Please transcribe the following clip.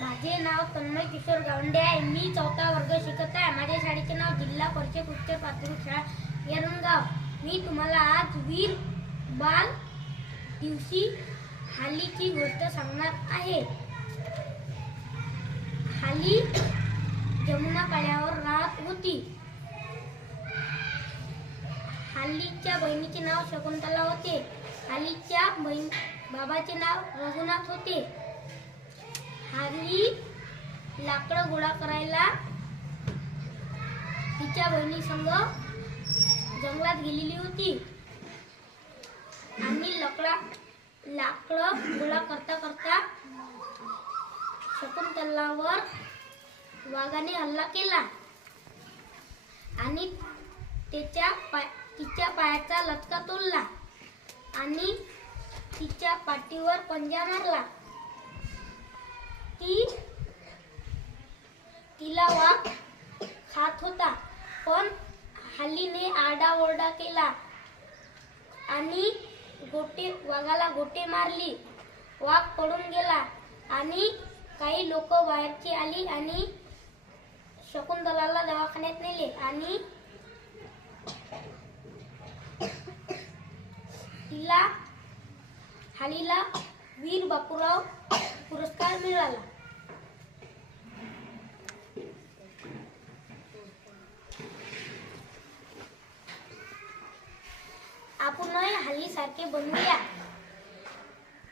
माझे नाव तन्मय किशोर गावंडे आहे. मी 4था वर्ग शिकत आहे. माझ्या शाळेचे नाव जिल्हा परिषद उच्च प्राथमिक शाळा येरणगाव. मी तुम्हाला आज वीर बाल दिवशी हालीची गोष्ट सांगणार आहे. हाली जमुना काळ्यावर राहत होती. हालीच्या बहिणीचे नाव शकुंतला होते. हालीच्या बाबाचे नाव रघुनाथ होते. हाली लाकडं गोळा करायला तिच्या बहिणीसंग जंगलात गेलेली होती आणि लाकडं गोळा करता करता शकुंतलावर वाघाने हल्ला केला आणि तिच्या पायाचा लचका तोडला आणि तिच्या पाठीवर पंजा मारला. तिला वाघ खात होता, पण हालीने आरडाओरडा केला आणि वाघाला गोटे मारली. वाघ पळून गेला आणि काही लोक बाहेरची आली आणि शकुंतलाला दवाखान्यात नेले आणि हालीला वीर बापूराव पुरस्कार मिळाला. आपण हाली सारखे बनवूया.